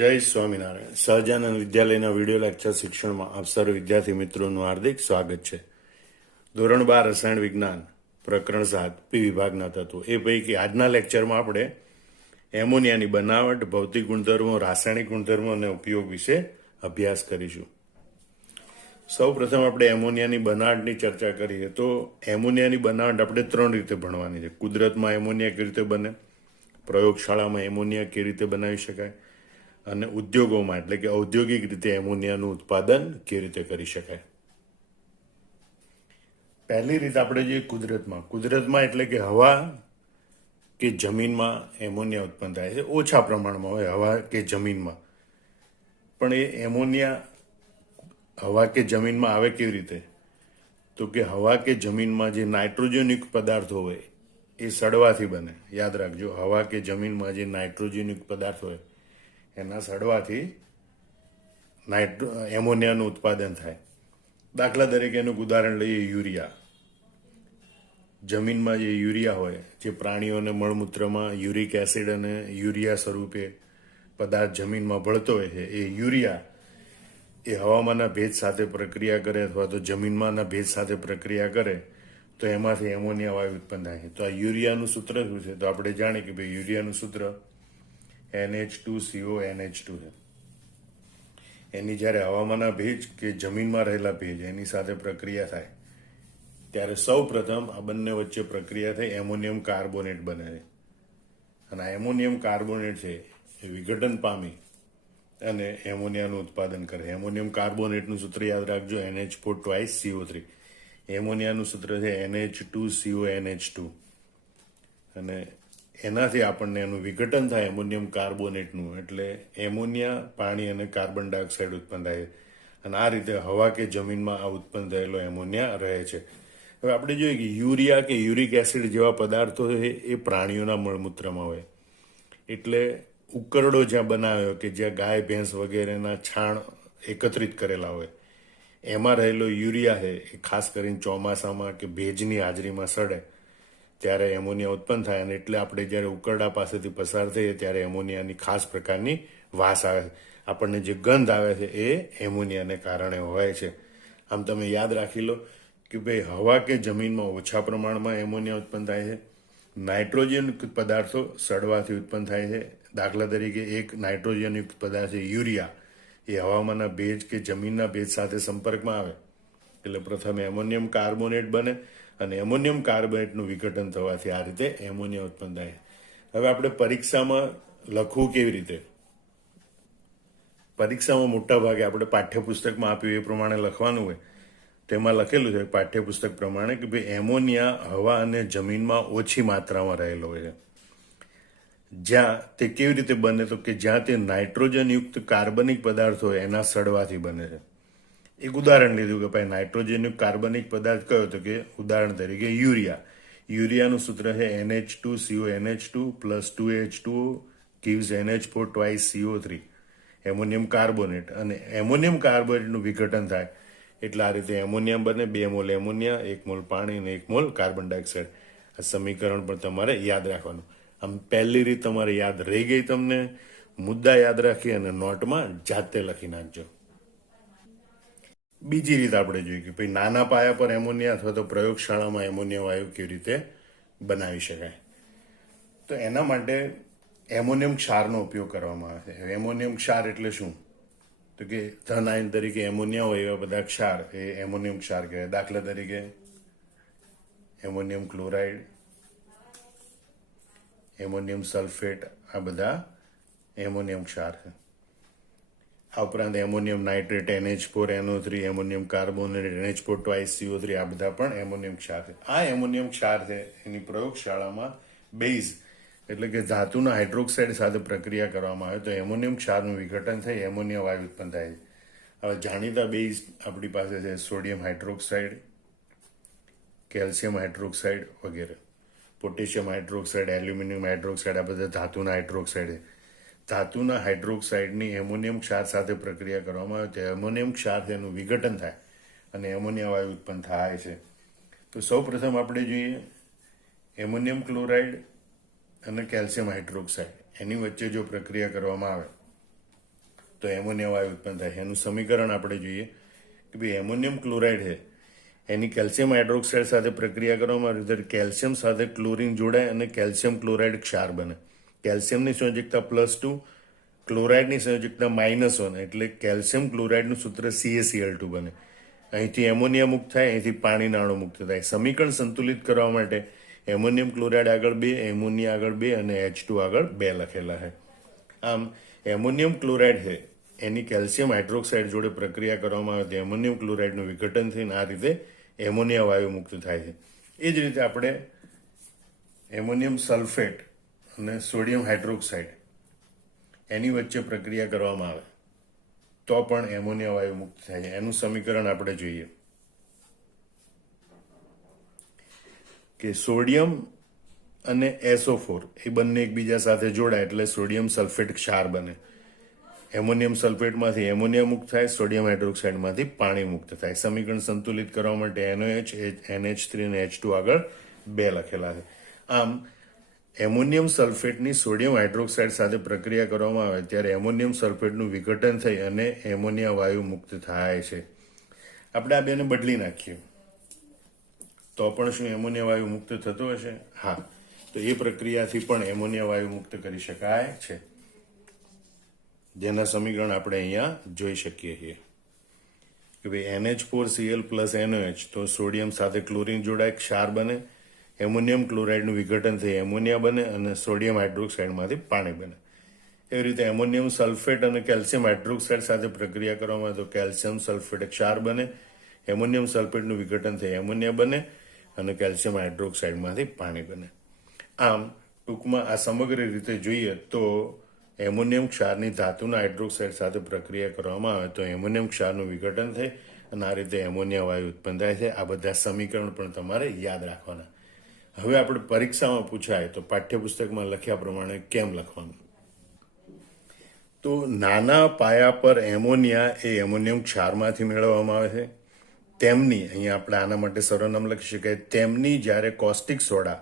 જય સ્વામિનારાયણ. સહજાનંદ વિદ્યાલયના video lecture શિક્ષણમાં આપ સર્વ વિદ્યાર્થી મિત્રોનું હાર્દિક સ્વાગત છે. ધોરણ 12 રસાયણ વિજ્ઞાન પ્રકરણ 7 પી વિભાગના તત્વો. એ પૈકી આજના લેક્ચરમાં આપણે એમોનિયાની બનાવટ, ભૌતિક ગુણધર્મો, રાસાયણિક ગુણધર્મો અને ઉપયોગ વિશે અભ્યાસ કરીશું. સૌ પ્રથમ આપણે એમોનિયાની બનાવટની ચર્ચા કરીએ તો એમોનિયાની બનાવટ આપણે 3 રીતે ભણવાની છે. કુદરતમાં એમોનિયા કેવી રીતે બને, પ્રયોગશાળામાં એમોનિયા કેવી રીતે બનાવી શકાય અને ઉદ્યોગોમાં એટલે કે ઔદ્યોગિક રીતે એમોનિયાનું ઉત્પાદન કેવી રીતે કરી શકાય. પહેલી રીત આપણે જોઈએ કુદરતમાં એટલે કે હવા કે જમીનમાં એમોનિયા ઉત્પન્ન થાય છે. ઓછા પ્રમાણમાં હોય હવા કે જમીનમાં, પણ એ એમોનિયા હવા કે જમીનમાં આવે કેવી રીતે? તો કે હવા કે જમીનમાં જે નાઇટ્રોજનયુક્ત પદાર્થો હોય એ સડવાથી બને. યાદ રાખજો, હવા કે જમીનમાં જે નાઇટ્રોજનયુક્ત પદાર્થ હોય એના સડવાથી એમોનિયાનું ઉત્પાદન થાય. દાખલા તરીકે એનું ઉદાહરણ લઈએ યુરિયા. જમીનમાં જે યુરિયા હોય, જે પ્રાણીઓને મળમૂત્રમાં યુરિક એસિડ અને યુરિયા સ્વરૂપે પદાર્થ જમીનમાં ભળતો હોય છે, એ યુરિયા એ હવામાનના ભેજ સાથે પ્રક્રિયા કરે અથવા તો જમીનમાંના ભેજ સાથે પ્રક્રિયા કરે તો એમાંથી એમોનિયા વાયુ ઉત્પન્ન થાય છે. તો આ યુરિયાનું સૂત્ર શું છે? તો આપણે જાણીએ કે ભાઈ યુરિયાનું સૂત્ર NH2CO NH2 છે. એની જ્યારે હવામાનના ભેજ કે જમીનમાં રહેલા ભેજ એની સાથે પ્રક્રિયા થાય ત્યારે સૌ પ્રથમ આ બંને વચ્ચે પ્રક્રિયા થઈ એમોનિયમ કાર્બોનેટ બને છે. અને આ એમોનિયમ કાર્બોનેટ છે એ વિઘટન પામી અને એમોનિયાનું ઉત્પાદન કરે. એમોનિયમ કાર્બોનેટનું સૂત્ર યાદ રાખજો, NH4 twice CO3. એમોનિયાનું સૂત્ર છે NH2CO NH2. અને એનાથી આપણને એનું વિઘટન થાય એમોનિયમ કાર્બોનેટનું, એટલે એમોનિયા, પાણી અને કાર્બન ડાયોક્સાઇડ ઉત્પન્ન થાય. અને આ રીતે હવા કે જમીનમાં આ ઉત્પન્ન થયેલો એમોનિયા રહે છે. હવે આપણે જોઈએ કે યુરિયા કે યુરિક એસિડ જેવા પદાર્થો છે એ પ્રાણીઓના મળમૂત્રમાં હોય. એટલે ઉકરડો જ્યાં બનાવ્યો કે જ્યાં ગાય, ભેંસ વગેરેના છાણ એકત્રિત કરેલા હોય એમાં રહેલો યુરિયા છે એ ખાસ કરીને ચોમાસામાં કે ભેજની હાજરીમાં સડે ત્યારે એમોનિયા ઉત્પન્ન થાય. અને એટલે આપણે જ્યારે ઉકરડા પાસેથી પસાર થઈએ ત્યારે એમોનિયાની ખાસ પ્રકારની વાસ આવે છે. આપણને જે ગંધ આવે છે એ એમોનિયાને કારણે હોય છે. આમ તમે યાદ રાખી લો કે ભાઈ હવા કે જમીનમાં ઓછા પ્રમાણમાં એમોનિયા ઉત્પન્ન થાય છે. નાઇટ્રોજનયુક્ત પદાર્થો સડવાથી ઉત્પન્ન થાય છે. દાખલા તરીકે એક નાઇટ્રોજનયુક્ત પદાર્થ છે યુરિયા, એ હવામાનના ભેજ કે જમીનના ભેજ સાથે સંપર્કમાં આવે એટલે પ્રથમ એમોનિયમ કાર્બોનેટ બને અને એમોનિયમ કાર્બોનેટનું વિઘટન થવાથી આ રીતે એમોનિયા ઉત્પન્ન થાય. હવે આપણે પરીક્ષામાં લખવું કેવી રીતે? પરીક્ષામાં મોટા ભાગે આપણે પાઠ્યપુસ્તકમાં આપ્યું એ પ્રમાણે લખવાનું હોય. તેમાં લખેલું છે પાઠ્યપુસ્તક પ્રમાણે કે ભાઈ એમોનિયા હવા અને જમીનમાં ઓછી માત્રામાં રહેલો હોય છે. જ્યાં તે કેવી રીતે બને? તો કે જ્યાં તે નાઇટ્રોજનયુક્ત કાર્બનિક પદાર્થ હોય એના સડવાથી બને છે. એક ઉદાહરણ લીધું કે ભાઈ નાઇટ્રોજનયુક્ત કાર્બનિક પદાર્થ કયો? તો કે ઉદાહરણ તરીકે યુરિયા. યુરિયાનું સૂત્ર છે NH2CO NH2 plus 2H2O gives NH4 twice CO3. Ammonium carbonate. અને એમોનિયમ કાર્બોનેટનું વિઘટન થાય એટલે આ રીતે એમોનિયા બને. 2 મોલ એમોનિયા, 1 મોલ પાણી અને 1 મોલ કાર્બન ડાયોક્સાઇડ. આ સમીકરણ પણ તમારે યાદ રાખવાનું. આમ પહેલી રીત તમારે યાદ રહી ગઈ. તમને મુદ્દા યાદ રાખી અને નોટમાં જાતે લખી નાખજો. બીજી રીત આપણે જોઈએ કે ભાઈ નાના પાયા પર એમોનિયા અથવા તો પ્રયોગશાળામાં એમોનિયા વાયુ કેવી રીતે બનાવી શકાય. તો એના માટે એમોનિયમ ક્ષારનો ઉપયોગ કરવામાં આવે છે. એમોનિયમ ક્ષાર એટલે શું? તો કે ધન આયન તરીકે એમોનિયા હોય એવા બધા ક્ષાર એ એમોનિયમ ક્ષાર કહેવાય. દાખલા તરીકે એમોનિયમ ક્લોરાઇડ, એમોનિયમ સલ્ફેટ, આ બધા એમોનિયમ ક્ષાર છે. આ ઉપરાંત ammonium nitrate NH4 NO3, ammonium carbonate NH4 twice CO3, આ બધા પણ એમોનિયમ ક્ષાર છે. આ એમોનિયમ ક્ષાર છે એની પ્રયોગશાળામાં બેઝ એટલે કે ધાતુના હાઇડ્રોક્સાઇડ સાથે પ્રક્રિયા કરવામાં આવે તો એમોનિયમ ક્ષારનું વિઘટન થઈ એમોનિયા વાયુ ઉત્પન્ન થાય છે. હવે જાણીતા બેઝ આપણી પાસે છે સોડિયમ હાઇડ્રોક્સાઇડ, કેલ્શિયમ હાઇડ્રોક્સાઇડ વગેરે. પોટેશિયમ હાઇડ્રોક્સાઇડ, એલ્યુમિનિયમ હાઇડ્રોક્સાઇડ, આ બધા ધાતુના હાઇડ્રોક્સાઇડ છે. ધાતુના હાઇડ્રોક્સાઇડની એમોનિયમ ક્ષાર સાથે પ્રક્રિયા કરવામાં આવે તો એમોનિયમ ક્ષાર તેનું વિઘટન થાય અને એમોનિયા વાયુ ઉત્પન્ન થાય છે. તો સૌ પ્રથમ આપણે જોઈએ એમોનિયમ ક્લોરાઇડ અને કેલ્શિયમ હાઇડ્રોક્સાઇડ એની વચ્ચે જો પ્રક્રિયા કરવામાં આવે તો એમોનિયા વાયુ ઉત્પન્ન થાય. એનું સમીકરણ આપણે જોઈએ કે ભાઈ એમોનિયમ ક્લોરાઇડ છે એની કેલ્શિયમ હાઇડ્રોક્સાઇડ સાથે પ્રક્રિયા કરવામાં આવે ત્યારે કેલ્શિયમ સાથે ક્લોરીન જોડાય અને કેલ્શિયમ ક્લોરાઇડ ક્ષાર બને. કેલ્શિયમની સંયોજકતા +2, ક્લોરાઇડની સંયોજકતા -1, એટલે કેલ્શિયમ ક્લોરાઇડનું સૂત્ર CaCl2 બને. અહીંથી એમોનિયા મુક્ત થાય, અહીંથી પાણીના અણુ મુક્ત થાય. સમીકરણ સંતુલિત કરવા માટે એમોનિયમ ક્લોરાઇડ આગળ 2, એમોનિયા આગળ 2 અને H2 આગળ 2 લખેલા છે. આમ એમોનિયમ ક્લોરાઇડ છે એની કેલ્શિયમ હાઇડ્રોક્સાઇડ જોડે પ્રક્રિયા કરવામાં આવે તો એમોનિયમ ક્લોરાઇડનું વિઘટન થઈને આ રીતે એમોનિયા વાયુ મુક્ત થાય છે. એ જ રીતે આપણે એમોનિયમ સલ્ફેટ અને સોડિયમ હાઇડ્રોક્સાઇડ એની વચ્ચે પ્રક્રિયા કરવામાં આવે તો પણ એમોનિયા વાયુ મુક્ત થાય છે. એનું સમીકરણ આપણે જોઈએ કે સોડિયમ અને SO4 એ બંને એકબીજા સાથે જોડાય એટલે સોડિયમ સલ્ફેટ ક્ષાર બને. એમોનિયમ સલ્ફેટમાંથી એમોનિયા મુક્ત થાય, સોડિયમ હાઇડ્રોક્સાઇડમાંથી પાણી મુક્ત થાય. સમીકરણ સંતુલિત કરવા માટે NOH, NH3 અને H2 આગળ 2 લખેલા છે. આમ એમોનિયમ સલ્ફેટની સોડિયમ હાઇડ્રોક્સાઇડ સાથે પ્રક્રિયા કરવામાં આવે ત્યારે એમોનિયમ સલ્ફેટનું વિઘટન થઈ અને એમોનિયા વાયુ મુક્ત થાય છે. આપણે આ બેને બદલી નાખીએ તો પણ શું એમોનિયા વાયુ મુક્ત થતો હશે? હા, તો એ પ્રક્રિયાથી પણ એમોનિયા વાયુ મુક્ત કરી શકાય છે, જેના સમીકરણ આપણે અહીંયા જોઈ શકીએ છીએ કે ભાઈ NH4Cl પ્લસ NOH, તો સોડિયમ સાથે ક્લોરીન જોડાય, ક્ષાર બને, એમોનિયમ ક્લોરાઇડનું વિઘટન થઈ એમોનિયા બને અને સોડિયમ હાઇડ્રોક્સાઇડમાંથી પાણી બને. એવી રીતે એમોનિયમ સલ્ફેટ અને કેલ્શિયમ હાઇડ્રોક્સાઇડ સાથે પ્રક્રિયા કરવામાં આવે તો કેલ્શિયમ સલ્ફેટ ક્ષાર બને, એમોનિયમ સલ્ફેટનું વિઘટન થઈ એમોનિયા બને અને કેલ્શિયમ હાઇડ્રોક્સાઇડમાંથી પાણી બને. આમ ટૂંકમાં આ સમગ્ર રીતે જોઈએ તો એમોનિયમ ક્ષારની ધાતુના હાઇડ્રોક્સાઇડ સાથે પ્રક્રિયા કરવામાં આવે તો એમોનિયમ ક્ષારનું વિઘટન થાય અને આ રીતે એમોનિયા વાયુ ઉત્પન્ન થાય છે. આ બધા સમીકરણ પણ તમારે યાદ રાખવાના. હવે આપણે પરીક્ષામાં પૂછાય તો પાઠ્યપુસ્તકમાં લખ્યા પ્રમાણે કેમ લખવાનું? તો નાના પાયા પર એમોનિયા એ એમોનિયમ ક્ષારમાંથી મેળવવામાં આવે છે. તેમની, અહીંયા આપણે આના માટે સરનામ લખી શકાય, તેમની જ્યારે કોસ્ટિક સોડા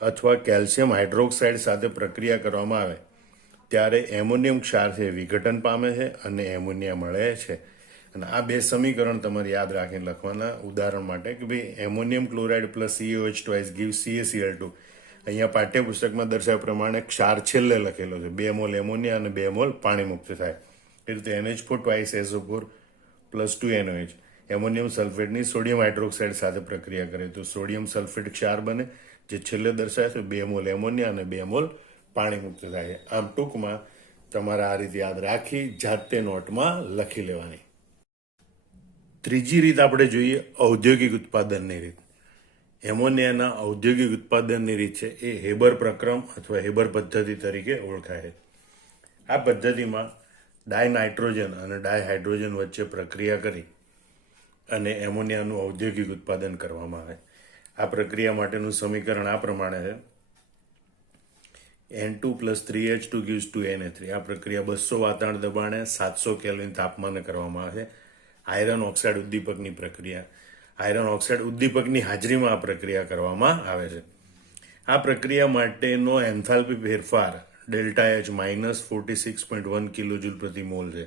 અથવા કેલ્શિયમ હાઇડ્રોક્સાઇડ સાથે પ્રક્રિયા કરવામાં આવે ત્યારે એમોનિયમ ક્ષાર છે વિઘટન પામે છે અને એમોનિયા મળે છે. અને આ બે સમીકરણ તમારે યાદ રાખીને લખવાના. ઉદાહરણ માટે કે ભાઈ ammonium chloride plus COH twice gives CaCl2. અહીંયા પાઠ્યપુસ્તકમાં દર્શાવ્યા પ્રમાણે ક્ષાર છેલ્લે લખેલો છે. 2 મોલ એમોનિયા અને 2 મોલ પાણી મુક્ત થાય. એ રીતે NH4 twice SO4 plus 2 NOH ammonium સલ્ફેટની સોડિયમ હાઇડ્રોક્સાઇડ સાથે પ્રક્રિયા કરે તો સોડિયમ સલ્ફેટ ક્ષાર બને, જે છેલ્લે દર્શાવે છે 2 મોલ એમોનિયા અને 2 મોલ પાણી મુક્ત થાય. આમ ટૂંકમાં તમારે આ રીતે યાદ રાખી જાતે નોટમાં લખી લેવાની. ત્રીજી રીત આપણે જોઈએ ઔદ્યોગિક ઉત્પાદનની રીત. એમોનિયાના ઔદ્યોગિક ઉત્પાદનની રીત છે એ હેબર પ્રક્રમ અથવા હેબર પદ્ધતિ તરીકે ઓળખાય છે. આ પદ્ધતિમાં ડાયનાઇટ્રોજન અને ડાયહાઇડ્રોજન વચ્ચે પ્રક્રિયા કરી અને એમોનિયાનું ઔદ્યોગિક ઉત્પાદન કરવામાં આવે. આ પ્રક્રિયા માટેનું સમીકરણ આ પ્રમાણે છે N2 plus 3H2 gives 2Na3. આ પ્રક્રિયા 200 વાતાવરણ દબાણે 700 કેલ્વિન તાપમાને કરવામાં આવે છે. આયરન ઓક્સાઇડ ઉદ્દીપકની પ્રક્રિયા. આયરન ઓક્સાઇડ ઉદ્દીપકની હાજરીમાં આ પ્રક્રિયા કરવામાં આવે છે. આ પ્રક્રિયા માટેનો એન્થાલ્પી ફેરફાર ડેલ્ટા H -46.1 કિલોજૂલ પ્રતિ મોલ છે.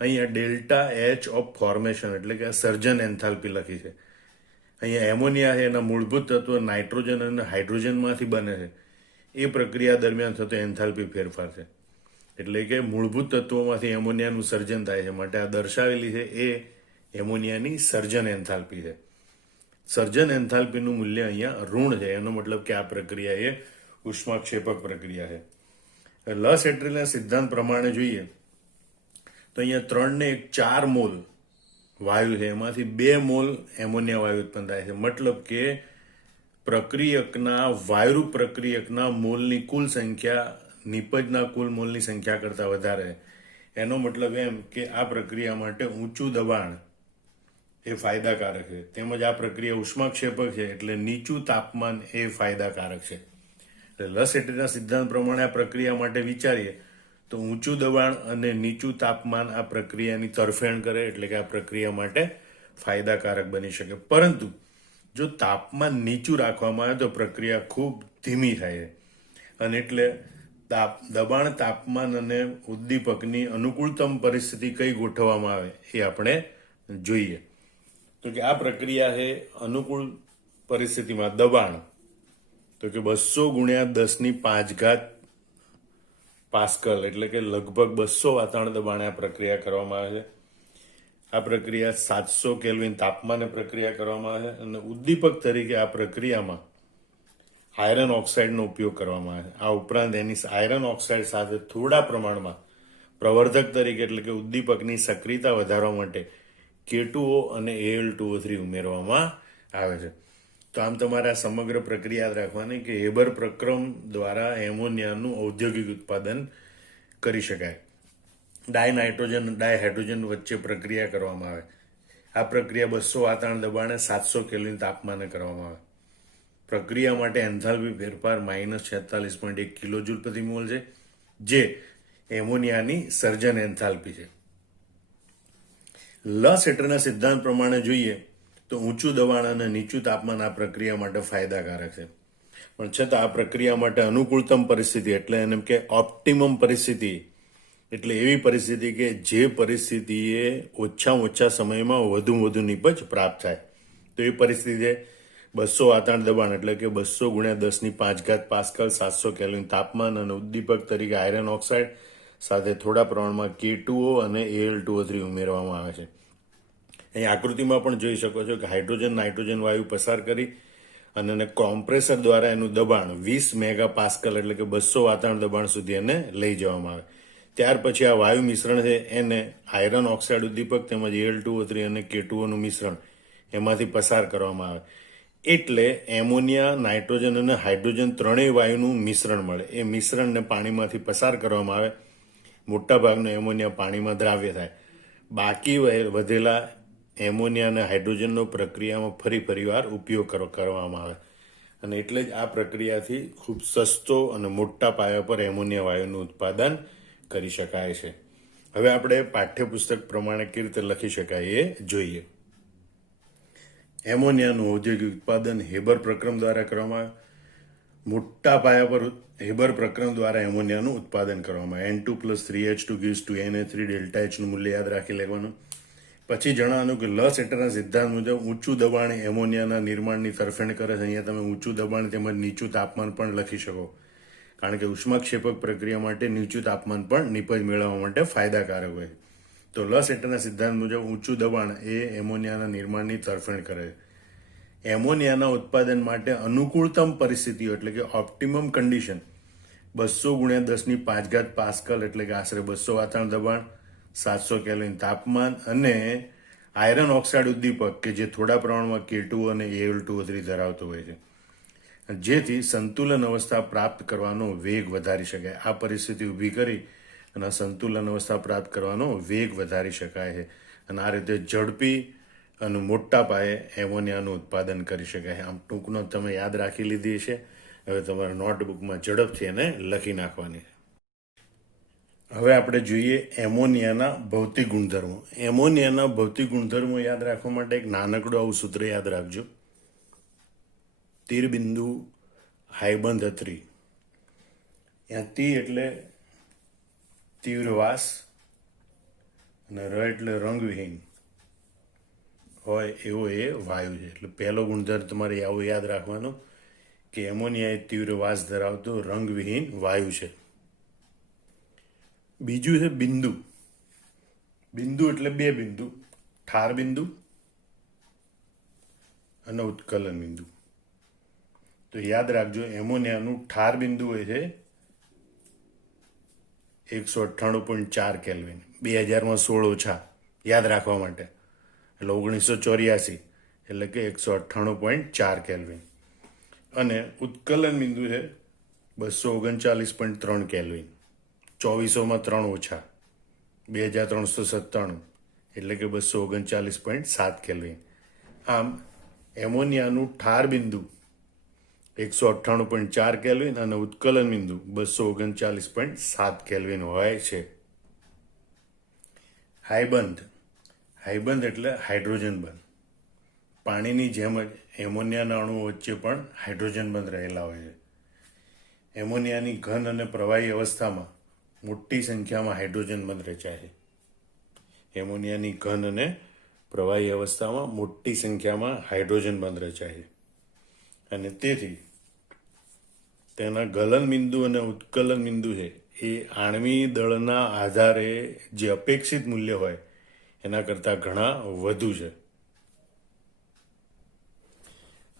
અહીંયા ડેલ્ટા H ઓફ ફોર્મેશન એટલે કે સર્જન એન્થાલ્પી લખી છે. અહીંયા એમોનિયા છે એના મૂળભૂત તત્વો નાઇટ્રોજન અને હાઇડ્રોજનમાંથી બને છે. એ પ્રક્રિયા દરમિયાન થતો એન્થાલ્પી ફેરફાર છે. એટલે કે મૂળભૂત તત્વોમાંથી એમોનિયાનું સર્જન થાય છે. માટે આ દર્શાવેલી છે એ એમોનિયાની સર્જન એન્થાલ્પી છે. સર્જન એન્થાલ્પીનું મૂલ્ય અહીંયા ઋણ છે. એનો મતલબ કે આ પ્રક્રિયા એ ઉષ્માક્ષેપક પ્રક્રિયા છે. લસેટ્રીના સિદ્ધાંત પ્રમાણે જોઈએ તો અહીંયા 3 ને 4 મોલ વાયુ છે એમાંથી 2 મોલ એમોનિયા વાયુ ઉત્પન્ન થાય છે. મતલબ કે પ્રક્રિયકના વાયુરૂપ પ્રક્રિયકના મોલની કુલ સંખ્યા નિપજના કુલ મોલની સંખ્યા કરતાં વધારે. એનો મતલબ એમ કે આ પ્રક્રિયા માટે ઊંચું દબાણ એ ફાયદાકારક છે. તેમજ આ પ્રક્રિયા ઉષ્માક્ષેપક છે એટલે નીચું તાપમાન એ ફાયદાકારક છે. એટલે લસેટ્રીના સિદ્ધાંત પ્રમાણે આ પ્રક્રિયા માટે વિચારીએ તો ઊંચું દબાણ અને નીચું તાપમાન આ પ્રક્રિયાની તરફેણ કરે એટલે કે આ પ્રક્રિયા માટે ફાયદાકારક બની શકે. પરંતુ જો તાપમાન નીચું રાખવામાં આવે તો પ્રક્રિયા ખૂબ ધીમી થાય છે અને એટલે દબાણ, તાપમાન અને ઉદ્દીપકની અનુકૂળતમ પરિસ્થિતિ કઈ ગોઠવવામાં આવે એ આપણે જોઈએ. તો કે આ પ્રક્રિયા છે અનુકૂળ પરિસ્થિતિમાં દબાણ તો કે 200 ગુણ્યા 10⁵ પાસ્કલ એટલે કે લગભગ 200 વાતાવરણ દબાણે આ પ્રક્રિયા કરવામાં આવે છે. આ પ્રક્રિયા 700 કેલ્વિન તાપમાને પ્રક્રિયા કરવામાં આવે છે અને ઉદ્દીપક તરીકે આ પ્રક્રિયામાં આયરન ઓક્સાઇડનો ઉપયોગ કરવામાં આવે છે. આ ઉપરાંત એની આયરન ઓક્સાઇડ સાથે થોડા પ્રમાણમાં પ્રવર્ધક તરીકે એટલે કે ઉદ્દીપકની સક્રિયતા વધારવા માટે K2O અને Al2O3 ઉમેરવામાં આવે છે. તો આમ તમારે આ સમગ્ર પ્રક્રિયા યાદ રાખવાની કે હેબર પ્રક્રમ દ્વારા એમોનિયાનું ઔદ્યોગિક ઉત્પાદન કરી શકાય. ડાયનાઇટ્રોજન અને ડાયહાઇડ્રોજન વચ્ચે પ્રક્રિયા કરવામાં આવે. આ પ્રક્રિયા 200 વાતાવરણ દબાણે 700 કેલ્વિન તાપમાને કરવામાં આવે. પ્રક્રિયા માટે એન્થાલ્પી ફેરફાર -46.1 કિલોજૂલ પ્રતિ મોલ છે, જે એમોનિયાની સર્જન એન્થાલ્પી છે. લસેટરના સિદ્ધાંત પ્રમાણે જોઈએ તો ઊંચું દબાણ અને નીચું તાપમાન આ પ્રક્રિયા માટે ફાયદાકારક છે, પણ છતાં આ પ્રક્રિયા માટે અનુકૂળતમ પરિસ્થિતિ એટલે એને કે ઓપ્ટિમમ પરિસ્થિતિ એટલે એવી પરિસ્થિતિ કે જે પરિસ્થિતિએ ઓછામાં ઓછા સમયમાં વધુ નિપજ પ્રાપ્ત થાય. તો એ પરિસ્થિતિ 200 વાતાવરણ દબાણ એટલે કે 200 ગુણ્યા 10⁵ પાસ્કલ 700 કેલ્વિન તાપમાન અને ઉદ્દીપક તરીકે આયરન ઓક્સાઇડ સાથે થોડા પ્રમાણમાં K2O અને Al2O3 ઉમેરવામાં આવે છે. અહીં આકૃતિમાં પણ જોઈ શકો છો કે હાઇડ્રોજન નાઇટ્રોજન વાયુ પસાર કરી અને કોમ્પ્રેસર દ્વારા એનું દબાણ 20 મેગા પાસ્કલ એટલે કે 200 વાતાવરણ દબાણ સુધી એને લઈ જવામાં આવે. ત્યાર પછી આ વાયુ મિશ્રણ છે એને આયરન ઓક્સાઇડ ઉદ્દીપક તેમજ Al2O3 અને K2O નું મિશ્રણ એમાંથી પસાર કરવામાં આવે. એટલે એમોનિયા, નાઇટ્રોજન અને હાઇડ્રોજન ત્રણેય વાયુનું મિશ્રણ મળે. એ મિશ્રણને પાણીમાંથી પસાર કરવામાં આવે. મોટાભાગનું એમોનિયા પાણીમાં દ્રાવ્ય થાય. બાકી વધેલા એમોનિયા અને હાઇડ્રોજનનો પ્રક્રિયામાં ફરીવાર ઉપયોગ કરવામાં આવે અને એટલે જ આ પ્રક્રિયાથી ખૂબ સસ્તો અને મોટા પાયા પર એમોનિયા વાયુનું ઉત્પાદન કરી શકાય છે. હવે આપણે પાઠ્યપુસ્તક પ્રમાણે કેવી રીતે લખી શકાય એ જોઈએ. એમોનિયાનું ઔદ્યોગિક ઉત્પાદન હેબર પ્રક્રમ દ્વારા કરવામાં આવે. મોટા પાયા પર હેબર પ્રક્રમ દ્વારા એમોનિયાનું ઉત્પાદન કરવામાં આવે. N2+3H2 gives to Na3 delta H નું મૂલ્ય યાદ રાખી લેવાનું. પછી જણાવવાનું કે લસેટરના સિદ્ધાંત મુજબ ઊંચું દબાણ એમોનિયાના નિર્માણની તરફેણ કરે છે. અહીંયા તમે ઊંચું દબાણ તેમજ નીચું તાપમાન પણ લખી શકો, કારણ કે ઉષ્માક્ષેપક પ્રક્રિયા માટે નીચું તાપમાન પણ નિપજ મેળવવા માટે ફાયદાકારક હોય. તો લસેટરના સિદ્ધાંત મુજબ ઊંચું દબાણ એ એમોનિયાના નિર્માણની તરફેણ કરે છે. એમોનિયાના ઉત્પાદન માટે અનુકૂળતમ પરિસ્થિતિઓ એટલે કે ઓપ્ટિમમ કન્ડિશન 200 ગુણ્યા 10⁵ પાસ્કલ એટલે કે આશરે 200 વાતાવરણ દબાણ, 700 કેલ્વિન તાપમાન અને આયરન ઓક્સાઇડ ઉદ્દીપક કે જે થોડા પ્રમાણમાં K2O અને Al2O3 ધરાવતો હોય છે, જેથી સંતુલન અવસ્થા પ્રાપ્ત કરવાનો વેગ વધારી શકાય. આ પરિસ્થિતિ ઊભી કરી અને સંતુલન અવસ્થા પ્રાપ્ત કરવાનો વેગ વધારી શકાય છે અને આ રીતે ઝડપી અને મોટા પાયે એમોનિયાનું ઉત્પાદન કરી શકાય. આમ ટૂંકનો તમે યાદ રાખી લીધી છે. હવે તમારા નોટબુકમાં ઝડપથી એને લખી નાખવાની છે. હવે આપણે જોઈએ એમોનિયાના ભૌતિક ગુણધર્મો. એમોનિયાના ભૌતિક ગુણધર્મો યાદ રાખવા માટે એક નાનકડું આવું સૂત્ર યાદ રાખજો. તીરબિંદુ હાઈબંધ અત્રી. તી એટલે તીવ્રવાસ અને એટલે રંગવિહીન હોય એવો એ વાયુ છે. એટલે પહેલો ગુણધર્મ તમારે આવું યાદ રાખવાનો કે એમોનિયા એ તીવ્ર વાસ ધરાવતો રંગવિહીન વાયુ છે. બીજું છે બિંદુ. બિંદુ એટલે બે બિંદુ, ઠાર બિંદુ અને ઉત્કલન બિંદુ. તો યાદ રાખજો એમોનિયાનું ઠાર બિંદુ હોય છે 198.4 કેલ્વિન, 2000માં 16 ઓછા યાદ રાખવા માટે, એટલે 1984 એટલે કે 198.4 કેલ્વિન. અને ઉત્કલન બિંદુ છે 239.3 કેલ્વિન, 2400માં 3 ઓછા, 2397 એટલે કે 239.7 કેલ્વિન. આમ એમોનિયાનું ઠાર બિંદુ 198.4 કેલ્વિન અને ઉત્કલન બિંદુ 239.7 કેલ્વિન હોય છે. હાઈબંધ. હાઈબંધ એટલે હાઇડ્રોજન બંધ. પાણીની જેમ જ એમોનિયાના અણુઓ વચ્ચે પણ હાઇડ્રોજન બંધ રહેલા હોય છે. એમોનિયાની ઘન અને પ્રવાહી અવસ્થામાં મોટી સંખ્યામાં હાઇડ્રોજન બંધ રચાય છે. એમોનિયાની ઘન અને પ્રવાહી અવસ્થામાં મોટી સંખ્યામાં હાઇડ્રોજન બંધ રચાય છે અને તેથી તેના ગલન બિંદુ અને ઉત્કલન બિંદુ છે એ આણ્વીય દળના આધારે જે અપેક્ષિત મૂલ્ય હોય એના કરતાં ઘણા વધુ છે.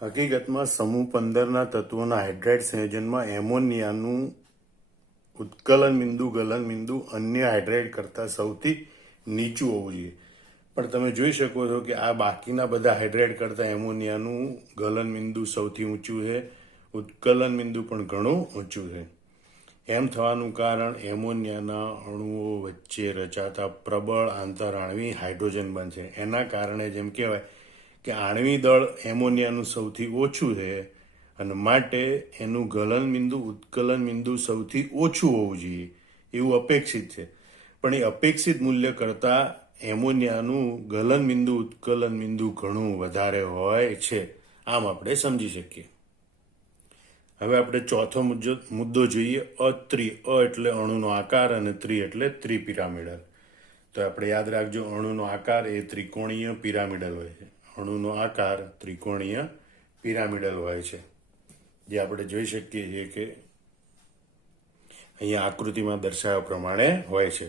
હકીકતમાં સમૂહ 15ના તત્વોના હાઇડ્રાઇડ સંયોજનમાં એમોનિયાનું ઉત્કલન બિંદુ ગલન બિંદુ અન્ય હાઇડ્રાઇડ કરતાં સૌથી નીચું હોવું જોઈએ. પણ તમે જોઈ શકો છો કે આ બાકીના બધા હાઇડ્રાઇડ કરતાં એમોનિયાનું ગલન બિંદુ સૌથી ઊંચું છે, ઉત્કલન બિંદુ પણ ઘણું ઊંચું છે. એમ થવાનું કારણ એમોનિયાના અણુઓ વચ્ચે રચાતા પ્રબળ આંતરઆણ્વીય હાઇડ્રોજન બંધ છે. એના કારણે જેમ કહેવાય કે આણ્વીય દળ એમોનિયાનું સૌથી ઓછું છે અને માટે એનું ગલન બિંદુ ઉત્કલન બિંદુ સૌથી ઓછું હોવું જોઈએ એવું અપેક્ષિત છે. પણ એ અપેક્ષિત મૂલ્ય કરતાં એમોનિયાનું ગલન બિંદુ ઉત્કલન બિંદુ ઘણું વધારે હોય છે. આમ આપણે સમજી શકીએ. હવે આપણે ચોથો મુદ્દો જોઈએ. અ એટલે અણુનો આકાર અને ત્રિ એટલે ત્રિપિરામિડલ. તો આપણે યાદ રાખજો, અણુનો આકાર એ ત્રિકોણીય પિરામિડલ હોય છે. અણુનો આકાર ત્રિકોણીય પિરામિડલ હોય છે, જે આપણે જોઈ શકીએ છીએ કે અહીંયા આકૃતિમાં દર્શાવ્યા પ્રમાણે હોય છે.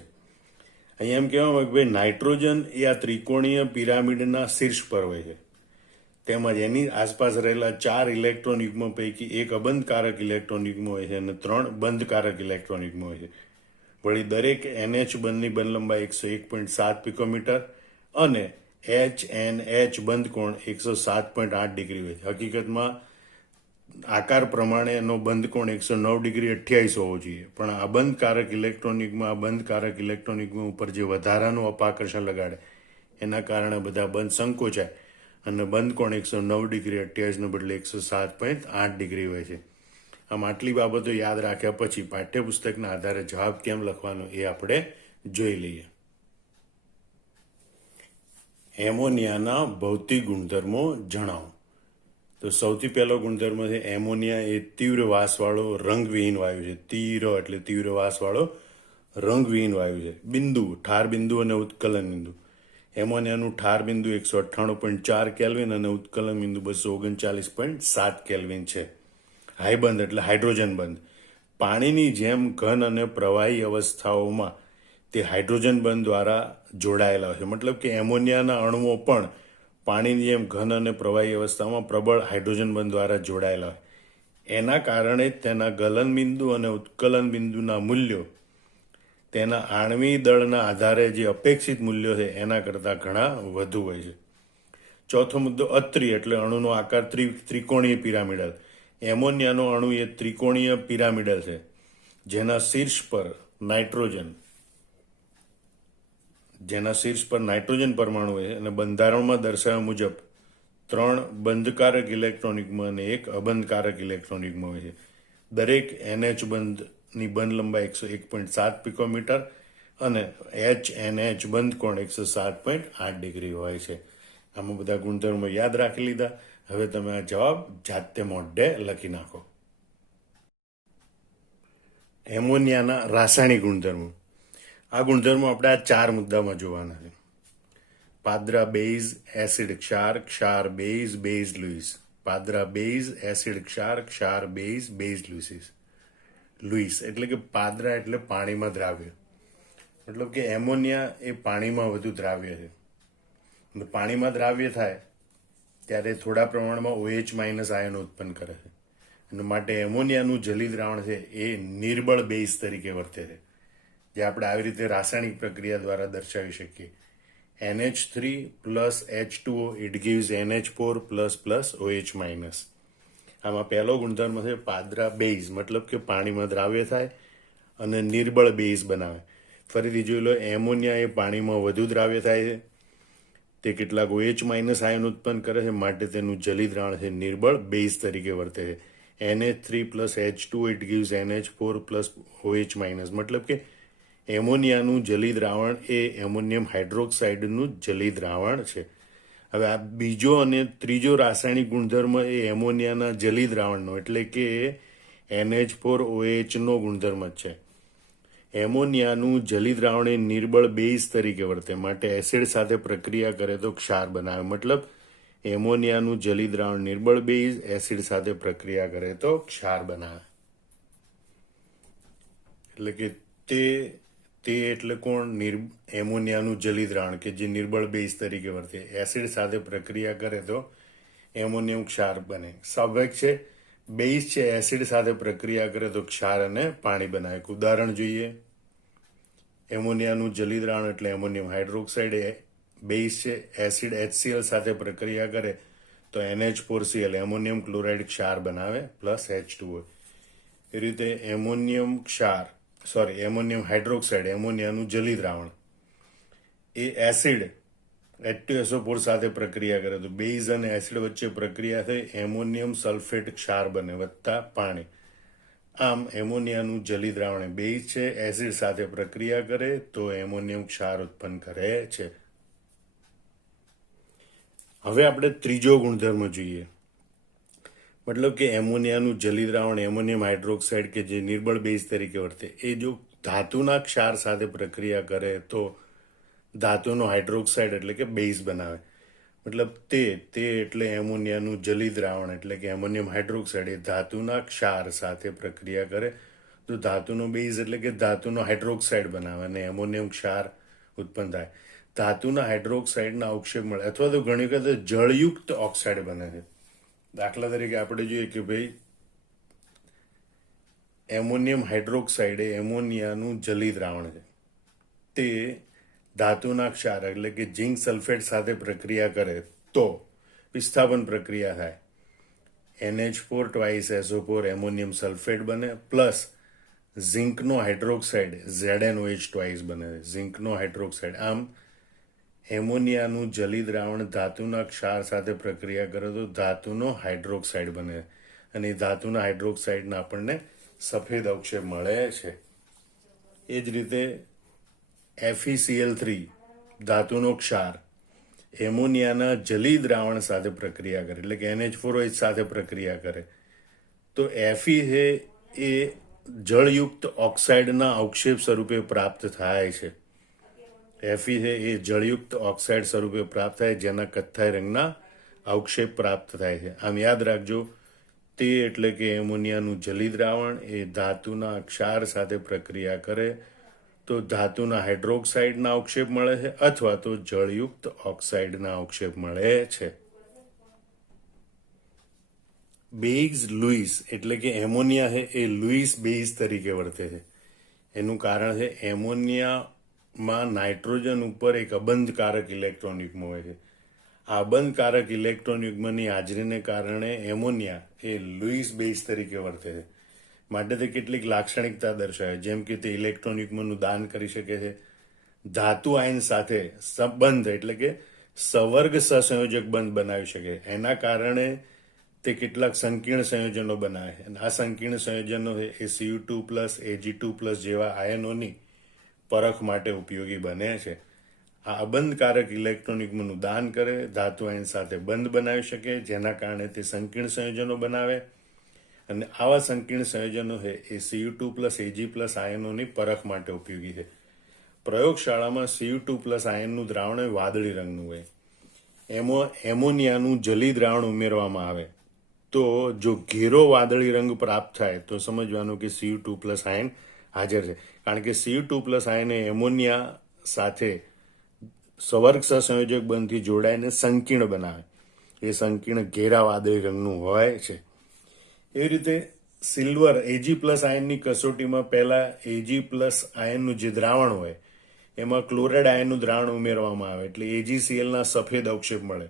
અહીંયા એમ કહેવામાં કે ભાઈ નાઇટ્રોજન એ આ ત્રિકોણીય પિરામિડના શીર્ષ પર હોય છે. તેમજ એની આસપાસ રહેલા 4 ઇલેક્ટ્રોન યુગ્મ પૈકી એક અબંધકારક ઇલેક્ટ્રોન યુગ્મ હોય છે અને 3 બંધકારક ઇલેક્ટ્રોન યુગ્મ હોય છે. વળી દરેક NH બંધની બંધ લંબાઈ 101.7 પિકોમીટર અને HNH બંધ કોણ 107.8 ડિગ્રી હોય છે. હકીકતમાં આકાર પ્રમાણે એનો બંધ કોણ 109 ડિગ્રી 28 હોવો જોઈએ, પણ અબંધકારક ઇલેક્ટ્રોન યુગ્મ આ બંધકારક ઇલેક્ટ્રોન યુગ્મ ઉપર જે વધારાનું અપાકર્ષણ લગાડે એના કારણે બધા બંધ સંકોચાય અને બંધ કોણ 109 ડિગ્રી 28 બદલે 107.8 ડિગ્રી હોય છે. આમ આટલી બાબતો યાદ રાખ્યા પછી પાઠ્યપુસ્તકના આધારે જવાબ કેમ લખવાનો એ આપણે જોઈ લઈએ. એમોનિયાના ભૌતિક ગુણધર્મો જણાવો. તો સૌથી પહેલો ગુણધર્મ છે એમોનિયા એ તીવ્ર વાસવાળો રંગવિહીન વાયુ છે. તીવ્ર એટલે તીવ્ર વાસવાળો રંગવિહીન વાયુ છે. બિંદુ, ઠાર બિંદુ અને ઉત્કલન બિંદુ. એમોનિયાનું ઠાર બિંદુ 198.4 કેલ્વિન અને ઉત્કલન બિંદુ 239.7 કેલ્વિન છે. હાઈબંધ એટલે હાઇડ્રોજન બંધ. પાણીની જેમ ઘન અને પ્રવાહી અવસ્થાઓમાં તે હાઇડ્રોજન બંધ દ્વારા જોડાયેલા હોય છે. મતલબ કે એમોનિયાના અણુઓ પણ પાણીની જેમ ઘન અને પ્રવાહી અવસ્થામાં પ્રબળ હાઇડ્રોજન બંધ દ્વારા જોડાયેલા હોય. એના કારણે તેના ગલન બિંદુ અને ઉત્કલન બિંદુના મૂલ્યો તેના આણ્વીય દળના આધારે જે અપેક્ષિત મૂલ્યો છે એના કરતાં ઘણા વધુ હોય છે. ચોથો મુદ્દો અત્રિ એટલે અણુનો આકાર ત્રિકોણીય પિરામિડલ. એમોનિયાનો અણુ એ ત્રિકોણીય પિરામિડલ છે, જેના શીર્ષ પર નાઇટ્રોજન પરમાણુ હોય છે અને બંધારણમાં દર્શાવ્યા મુજબ 3 બંધકારક ઇલેક્ટ્રોન યુગ્મ અને 1 અબંધકારક ઇલેક્ટ્રોન યુગ્મ હોય છે. દરેક NH બંધની બંધ લંબાઈ 101.7 પિકોમીટર અને HNH બંધ કોણ 107.8 ડિગ્રી હોય છે. આમાં બધા ગુણધર્મો યાદ રાખી લીધા. હવે તમે આ જવાબ જાતે મોઢે લખી નાખો. એમોનિયાના રાસાયણિક ગુણધર્મો. આ ગુણધર્મો આપણે આ 4 મુદ્દામાં જોવાના છે. પાદરા બેઝ એસિડ ક્ષાર, ક્ષાર base, base Louis. Padra base acid ક્ષાર, ક્ષાર બેઝ, બેઝ લુઈસ એટલે કે પાદરા એટલે પાણીમાં દ્રાવ્ય. મતલબ કે એમોનિયા એ પાણીમાં વધુ દ્રાવ્ય છે. પાણીમાં દ્રાવ્ય થાય ત્યારે થોડા પ્રમાણમાં OH- આયન ઉત્પન્ન કરે છે અને માટે એમોનિયાનું જલી દ્રાવણ છે એ નિર્બળ બેઝ તરીકે વર્તે છે, જે આપણે આવી રીતે રાસાયણિક પ્રક્રિયા દ્વારા દર્શાવી શકીએ. NH3 plus H2O it gives NH4 plus plus OH-. આમાં પહેલો ગુણધર્મ છે પાદરા બેઝ, મતલબ કે પાણીમાં દ્રાવ્ય થાય અને નિર્બળ બેઝ બનાવે. ફરીથી જોઈ લો, એમોનિયા એ પાણીમાં વધુ દ્રાવ્ય થાય છે, તે કેટલાક OH- આયન ઉત્પન્ન કરે છે, માટે તેનું જલી દ્રાવણ છે નિર્બળ બેઝ તરીકે વર્તે છે. NH3 plus H2O it gives NH4 plus OH-. મતલબ કે એમોનિયાનું જલી દ્રાવણ એ એમોનિયમ હાઇડ્રોક્સાઇડનું જલી દ્રાવણ છે. હવે આ બીજો અને ત્રીજો રાસાયણિક ગુણધર્મ એ એમોનિયાના જલી દ્રાવણનો એટલે કે NH4OH નો ગુણધર્મ જ છે. એમોનિયાનું જલી દ્રાવણ એ નિર્બળ બેઝ તરીકે વર્તે, માટે એસિડ સાથે પ્રક્રિયા કરે તો ક્ષાર બનાવે. મતલબ એમોનિયાનું જલી દ્રાવણ નિર્બળ બેઝ, એસિડ સાથે પ્રક્રિયા કરે તો ક્ષાર બનાવે. એટલે કે તે એટલે કોણ? એમોનિયાનું જલી દ્રાવણ કે જે નિર્બળ બેઝ તરીકે વર્તે, એસિડ સાથે પ્રક્રિયા કરે તો એમોનિયમ ક્ષાર બને. સ્વાભાવિક છે, બેઝ છે, એસિડ સાથે પ્રક્રિયા કરે તો ક્ષાર અને પાણી બનાવે. એક ઉદાહરણ જોઈએ. એમોનિયાનું જલી દ્રાવણ એટલે એમોનિયમ હાઇડ્રોક્સાઇડ એ બેઝ છે, એસિડ HCl સાથે પ્રક્રિયા કરે તો NH4Cl એમોનિયમ ક્લોરાઇડ ક્ષાર બનાવે પ્લસ H2O. એ રીતે એમોનિયમ હાઇડ્રોક્સાઇડ એમોનિયાનું જલી દ્રાવણ એ એસિડ H2SO4 સાથે પ્રક્રિયા કરે તો બેઝ અને એસિડ વચ્ચે પ્રક્રિયા થઈ એમોનિયમ સલ્ફેટ ક્ષાર બને વત્તા પાણી. આમ એમોનિયાનું જલી દ્રાવણ બેઝ છે, એસિડ સાથે પ્રક્રિયા કરે તો એમોનિયમ ક્ષાર ઉત્પન્ન કરે છે. હવે આપણે ત્રીજો ગુણધર્મ જોઈએ. મતલબ કે એમોનિયાનું જલી દ્રાવણ એમોનિયમ હાઇડ્રોક્સાઇડ કે જે નિર્બળ બેઝ તરીકે વર્તે એ જો ધાતુના ક્ષાર સાથે પ્રક્રિયા કરે તો ધાતુનો હાઇડ્રોક્સાઇડ એટલે કે બેઝ બનાવે. મતલબ તે એટલે એમોનિયાનું જલી દ્રાવણ એટલે કે એમોનિયમ હાઇડ્રોક્સાઇડ એ ધાતુના ક્ષાર સાથે પ્રક્રિયા કરે તો ધાતુનો બેઝ એટલે કે ધાતુનો હાઇડ્રોક્સાઇડ બનાવે અને એમોનિયમ ક્ષાર ઉત્પન્ન થાય. ધાતુના હાઇડ્રોક્સાઇડના અવક્ષેપ મળે અથવા તો ઘણી વખત જળયુક્ત ઓક્સાઇડ બને છે. દાખલા તરીકે આપણે જોઈએ કે ભાઈ એમોનિયમ હાઇડ્રોક્સાઇડ એ એમોનિયાનું જલી દ્રાવણ છે. તે ધાતુના ક્ષાર એટલે કે ઝિંક સલ્ફેટ સાથે પ્રક્રિયા કરે તો વિસ્થાપન પ્રક્રિયા થાય. NH4 twice SO4 ammonium sulphate બને પ્લસ ઝિંકનો હાઇડ્રોક્સાઇડ ZnOH twice બને. ઝિંકનો હાઇડ્રોક્સાઇડ. આમ એમોનિયાનું જલી દ્રાવણ ધાતુના ક્ષાર સાથે પ્રક્રિયા કરે તો ધાતુનો હાઇડ્રોક્સાઇડ બને અને ધાતુના હાઇડ્રોક્સાઇડના આપણને સફેદ અવક્ષેપ મળે છે. એ જ રીતે FeCl3 ધાતુનો ક્ષાર એમોનિયાના જલી દ્રાવણ સાથે પ્રક્રિયા કરે એટલે કે NH4OH સાથે પ્રક્રિયા કરે તો Fe એ જળયુક્ત ઓક્સાઇડના અવક્ષેપ સ્વરૂપે પ્રાપ્ત થાય છે. Fe એ જળયુક્ત ઓક્સાઇડ સ્વરૂપે પ્રાપ્ત થાય જેના કથ્થાઈ રંગના અવક્ષેપ પ્રાપ્ત થાય છે. આમ યાદ રાખજો, તે એટલે કે એમોનિયાનું જલી દ્રાવણ એ ધાતુના ક્ષાર સાથે પ્રક્રિયા કરે તો ધાતુના હાઇડ્રોક્સાઇડના અવક્ષેપ મળે છે અથવા તો જળયુક્ત ઓક્સાઇડના અવક્ષેપ મળે છે. બેઝ લુઈસ એટલે કે એમોનિયા છે એ લુઈસ બેઝ તરીકે વર્તે છે. એનું કારણ છે એમોનિયામાં નાઇટ્રોજન ઉપર એક અબંધકારક ઇલેક્ટ્રોન યુગ્મ હોય છે. આ અબંધકારક ઇલેક્ટ્રોન યુગ્મની હાજરીને કારણે એમોનિયા એ લુઈસ બેઝ તરીકે વર્તે છે. માટે તે કેટલીક લાક્ષણિકતા દર્શાવે, જેમ કે તે ઇલેક્ટ્રોન યુગ્મનું દાન કરી શકે છે, ધાતુ આયન સાથે સંબંધ એટલે કે સવર્ગ સહસંયોજક બંધ બનાવી શકે. એના કારણે તે કેટલાક સંકીર્ણ સંયોજનો બનાવે છે અને આ સંકીર્ણ સંયોજનો એ Cu2+ Ag2+ જેવા આયનોની પરખ માટે ઉપયોગી બને છે. આ અબંધકારક ઇલેક્ટ્રોન યુગ્મનું દાન કરે, ધાતુ આયન સાથે બંધ બનાવી શકે જેના કારણે તે સંકીર્ણ સંયોજનો બનાવે અને આવા સંકીર્ણ સંયોજનો છે એ Cu2+ Ag+ આયનોની પરખ માટે ઉપયોગી છે. પ્રયોગશાળામાં Cu2+ આયનનું દ્રાવણ વાદળી રંગનું હોય. એમોનિયાનું જલી દ્રાવણ ઉમેરવામાં આવે તો જો ઘેરો વાદળી રંગ પ્રાપ્ત થાય તો સમજવાનું કે Cu2+ આયન હાજર છે. કારણ કે Cu2+ આયન એમોનિયા સાથે સવર્ગ સહસંયોજક બંધથી જોડાઈને સંકીર્ણ બનાવે. એ સંકીર્ણ ઘેરા વાદળી રંગનું હોય છે. એવી રીતે સિલ્વર Ag+ આયનની કસોટીમાં પહેલા Ag+ આયનનું જે દ્રાવણ હોય એમાં ક્લોરાઇડ આયનનું દ્રાવણ ઉમેરવામાં આવે એટલે AgClના સફેદ અવક્ષેપ મળે.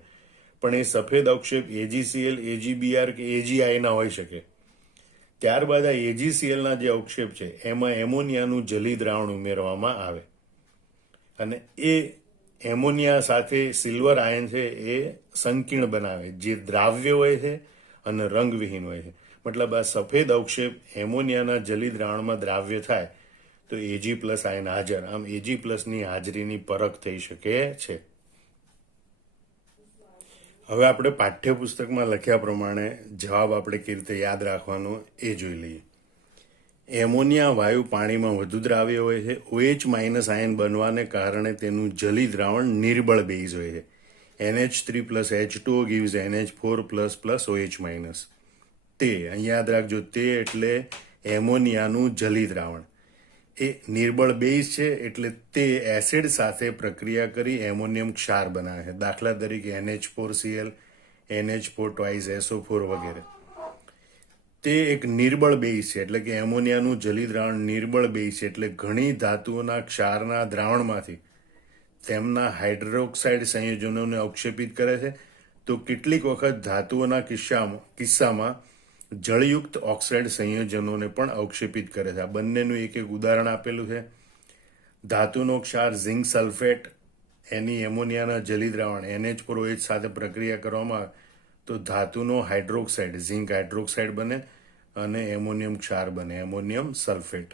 પણ એ સફેદ અવક્ષેપ AgCl, AgBr કે AgI ના હોઈ શકે. ત્યારબાદ આ AgClના જે અવક્ષેપ છે એમાં એમોનિયાનું જલી દ્રાવણ ઉમેરવામાં આવે અને એ એમોનિયા સાથે સિલ્વર આયન છે એ સંકીર્ણ બનાવે જે દ્રાવ્ય હોય છે અને રંગવિહીન હોય છે. મતલબ આ સફેદ અવક્ષેપ એમોનિયાના જલી દ્રાવણમાં દ્રાવ્ય થાય તો Ag+ આયન હાજર. આમ Ag+ની હાજરીની પરખ થઈ શકે છે. હવે આપણે પાઠ્યપુસ્તકમાં લખ્યા પ્રમાણે જવાબ આપણે કેવી રીતે યાદ રાખવાનો એ જોઈ લઈએ. એમોનિયા વાયુ પાણીમાં વધુ દ્રાવ્ય હોય છે. OH માઇનસ આયન બનવાને કારણે તેનું જલી દ્રાવણ નિર્બળ બેઝ હોય છે. NH3 plus H2O gives NH4 plus plus OH minus. તે અહીં યાદ રાખજો, તે એટલે એમોનિયાનું જલી દ્રાવણ. એ નિર્બળ બેઝ છે એટલે તે એસિડ સાથે પ્રક્રિયા કરી એમોનિયમ ક્ષાર બનાવે છે. દાખલા તરીકે NH4Cl, NH4 twice SO4 વગેરે. તે એક નિર્બળ બેઝ છે એટલે કે એમોનિયાનું જલી દ્રાવણ નિર્બળ બેઝ છે એટલે ઘણી ધાતુઓના ક્ષારના દ્રાવણમાંથી તેમના હાઇડ્રોક્સાઇડ સંયોજનોને અવક્ષેપિત કરે છે. તો કેટલીક વખત ધાતુઓના કિસ્સામાં જળયુક્ત ઓક્સાઇડ સંયોજનોને પણ અવક્ષેપિત કરે છે. આ બંનેનું એક એક ઉદાહરણ આપેલું છે. ધાતુનો ક્ષાર ઝિંક સલ્ફેટ એની એમોનિયાના જલી દ્રાવણ NH4OH સાથે પ્રક્રિયા કરવામાં આવે તો ધાતુનો હાઇડ્રોક્સાઇડ ઝિંક હાઇડ્રોક્સાઇડ બને અને એમોનિયમ ક્ષાર બને, એમોનિયમ સલ્ફેટ.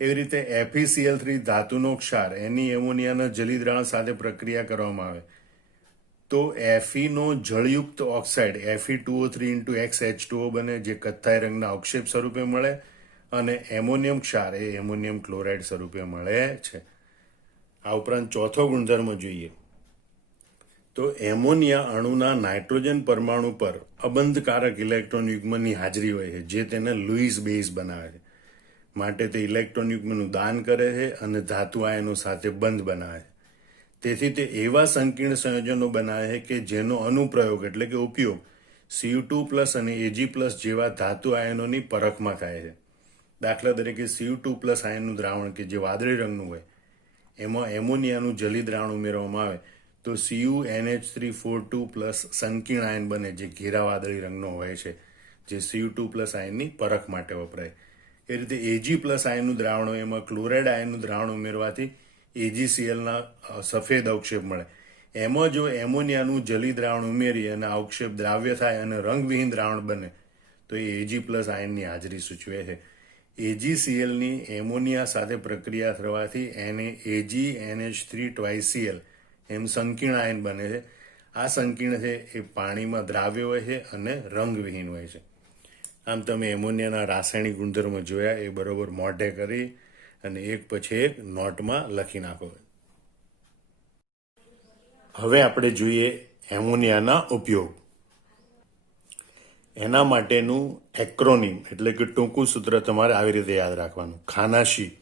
એવી રીતે FeCl3 ધાતુનો ક્ષાર એની એમોનિયાના જલી દ્રાવણ સાથે પ્રક્રિયા કરવામાં આવે તો Fe નો જળયુક્ત ઓક્સાઇડ Fe2O3 બને, જે કથ્થાઈ રંગના અવક્ષેપ સ્વરૂપે મળે અને એમોનિયમ ક્ષાર એ એમોનિયમ ક્લોરાઇડ સ્વરૂપે મળે છે. આ ઉપરાંત ચોથો ગુણધર્મ જોઈએ તો એમોનિયા અણુના નાઇટ્રોજન પરમાણુ પર અબંધકારક ઇલેક્ટ્રોન યુગ્મની હાજરી હોય છે, જે તેને લુઈસ બેઝ બનાવે છે. માટે તે ઇલેક્ટ્રોન યુગ્મનું દાન કરે છે અને ધાતુ આયનો સાથે બંધ બનાવે છે. તેથી તે એવા સંકીર્ણ સંયોજનો બનાવે છે કે જેનો અનુપ્રયોગ એટલે કે ઉપયોગ Cu2+ અને Ag+ જેવા ધાતુ આયનોની પરખમાં થાય છે. દાખલા તરીકે Cu2+ આયનનું દ્રાવણ કે જે વાદળી રંગનું હોય એમાં એમોનિયાનું જલી દ્રાવણ ઉમેરવામાં આવે તો CuNH342+ સંકીર્ણ આયન બને, જે ઘેરા વાદળી રંગનો હોય છે, જે Cu2+ આયનની પરખ માટે વપરાય. એ રીતે Ag+ આયનનું દ્રાવણ હોય એમાં ક્લોરાઇડ આયનનું દ્રાવણ ઉમેરવાથી AgClના સફેદ અવક્ષેપ મળે. એમાં જો એમોનિયાનું જલી દ્રાવણ ઉમેરી અને અવક્ષેપ દ્રાવ્ય થાય અને રંગવિહીન દ્રાવણ બને તો એ Ag+ આયનની હાજરી સૂચવે છે. AgClની એમોનિયા સાથે પ્રક્રિયા થવાથી એને AgNH3 twice Cl એમ સંકીર્ણ આયન બને છે. આ સંકીર્ણ છે એ પાણીમાં દ્રાવ્ય હોય છે અને રંગવિહીન હોય છે. આમ તમે એમોનિયાના રાસાયણિક ગુણધર્મો જોયા, એ બરોબર મોઢે કરી અને એક પછી એક નોટમાં લખી નાખો. હવે આપણે જોઈએ એમોનિયાના ઉપયોગ. એના માટેનું એક્રોનિમ એટલે કે ટૂંકું સૂત્ર તમારે આવી રીતે યાદ રાખવાનું. ખાનાશી.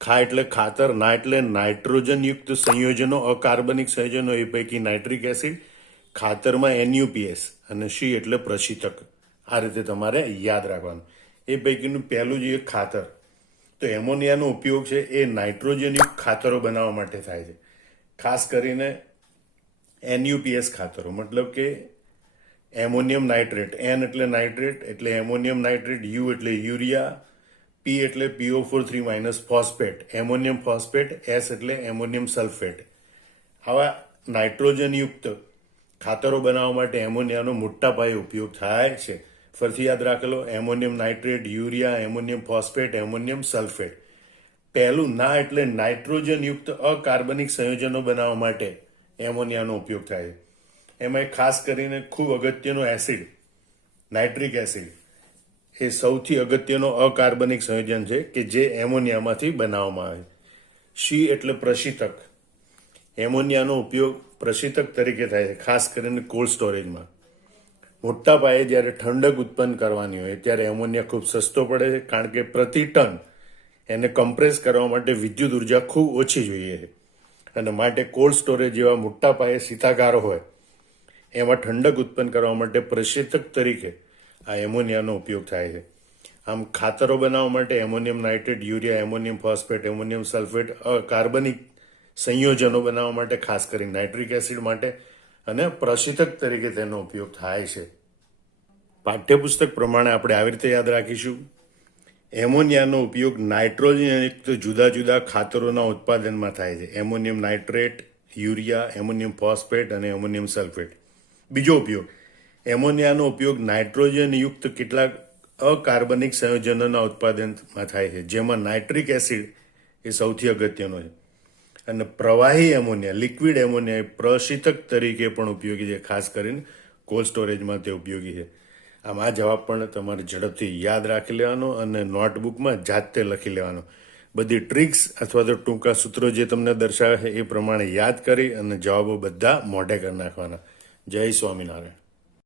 ખા એટલે ખાતર, ના એટલે નાઇટ્રોજનયુક્ત સંયોજનો, અકાર્બનિક સંયોજનો, એ પૈકી નાઇટ્રિક એસિડ, ખાતરમાં NUPS અને શી એટલે પ્રશીતક. આ રીતે તમારે યાદ રાખવાનું. એ પૈકીનું પહેલું જે ખાતર, તો એમોનિયાનો ઉપયોગ છે એ નાઇટ્રોજનયુક્ત ખાતરો બનાવવા માટે થાય છે. ખાસ કરીને NUPS ખાતરો, મતલબ કે એમોનિયમ નાઇટ્રેટ. N એટલે નાઇટ્રેટ એટલે એમોનિયમ નાઇટ્રેટ, U એટલે યુરિયા, P એટલે PO4 3- phosphate, ammonium phosphate, S એટલે એમોનિયમ સલ્ફેટ. આવા નાઇટ્રોજનયુક્ત ખાતરો બનાવવા માટે એમોનિયાનો મોટા પાયે ઉપયોગ થાય છે. ફરીથી યાદ રાખેલો, ammonium nitrate, urea, ammonium phosphate, ammonium sulphate. પહેલું ના એટલે નાઇટ્રોજનયુક્ત અકાર્બનિક સંયોજનો બનાવવા માટે એમોનિયાનો ઉપયોગ થાય છે. એમાં ખાસ કરીને ખૂબ અગત્યનો એસિડ નાઇટ્રિક એસિડ એ સૌથી અગત્યનો અકાર્બનિક સંયોજન છે કે જે એમોનિયામાંથી બનાવવામાં આવે. શી એટલે પ્રશીતક. એમોનિયાનો ઉપયોગ પ્રશીતક તરીકે થાય છે, ખાસ કરીને કોલ્ડ સ્ટોરેજમાં. મોટા પાયે જ્યારે ઠંડક ઉત્પન્ન કરવાની હોય ત્યારે એમોનિયા ખૂબ સસ્તો પડે છે, કારણ કે પ્રતિ ટન એને કમ્પ્રેસ કરવા માટે વિદ્યુત ઉર્જા ખૂબ ઓછી જોઈએ છે અને માટે કોલ્ડ સ્ટોરેજ જેવા મોટા પાયે શીતાગારો હોય એમાં ઠંડક ઉત્પન્ન કરવા માટે પ્રશીતક તરીકે આ એમોનિયાનો ઉપયોગ થાય છે. આમ ખાતરો બનાવવા માટે ammonium nitrate, urea, ammonium phosphate, ammonium sulphate, કાર્બનિક સંયોજનો બનાવવા માટે ખાસ કરી નાઇટ્રિક એસિડ માટે અને પ્રશીતક તરીકે તેનો ઉપયોગ થાય છે. પાઠ્યપુસ્તક પ્રમાણે આપણે આવી રીતે યાદ રાખીશું. એમોનિયાનો ઉપયોગ નાઇટ્રોજનયુક્ત જુદા જુદા ખાતરોના ઉત્પાદનમાં થાય છે. Ammonium nitrate, urea, ammonium phosphate અને એમોનિયમ સલ્ફેટ. બીજો ઉપયોગ, એમોનિયાનો ઉપયોગ નાઇટ્રોજનયુક્ત કેટલાક અકાર્બનિક સંયોજનોના ઉત્પાદનમાં થાય છે, જેમાં નાઇટ્રિક એસિડ એ સૌથી અગત્યનો છે. અને પ્રવાહી એમોનિયા, લિક્વિડ એમોનિયા એ પ્રશીતક તરીકે પણ ઉપયોગી છે, ખાસ કરીને કોલ્ડ સ્ટોરેજમાં તે ઉપયોગી છે. આમ આ જવાબ પણ તમારે ઝડપથી યાદ રાખી લેવાનો અને નોટબુકમાં જાતે લખી લેવાનો. બધી ટ્રિક્સ અથવા તો ટૂંકા સૂત્રો જે તમને દર્શાવે છે એ પ્રમાણે યાદ કરી અને જવાબો બધા મોઢે કરી નાખવાના. જય સ્વામિનારાયણ.